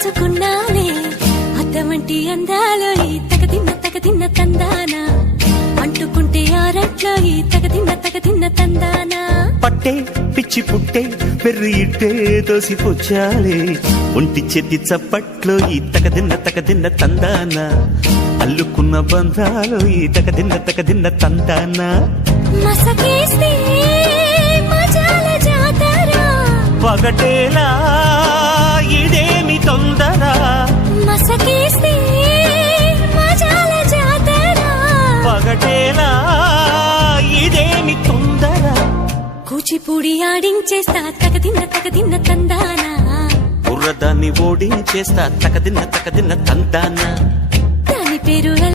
దాచుకున్నాలే అద్దమంటి అందాలో ఈ తగదిన్న తందానా అంటుకుంటే ఆరట్లో ఈ తగదిన్న తందానా పట్టే పిచ్చి పుట్టే పెర్రి ఇట్టే దోసిపుచ్చాలే ఒంటి చెట్టి చప్పట్లో ఈ తగదిన్న తందానా అల్లుకున్న బంధాలు ఈ తగదిన్న తందానా మసకేస్తే మజాల జాతర పగటేలా ఇదేమి తొందర మసకేస్తే మజాల జాతర పగటేలా ఇదేమి తొందర కూచిపూడి ఆడించేస్తా తగదిన్న తందానా బుర్రదాన్ని ఓడించేస్తా తగదిన్న తందానా దాని పేరు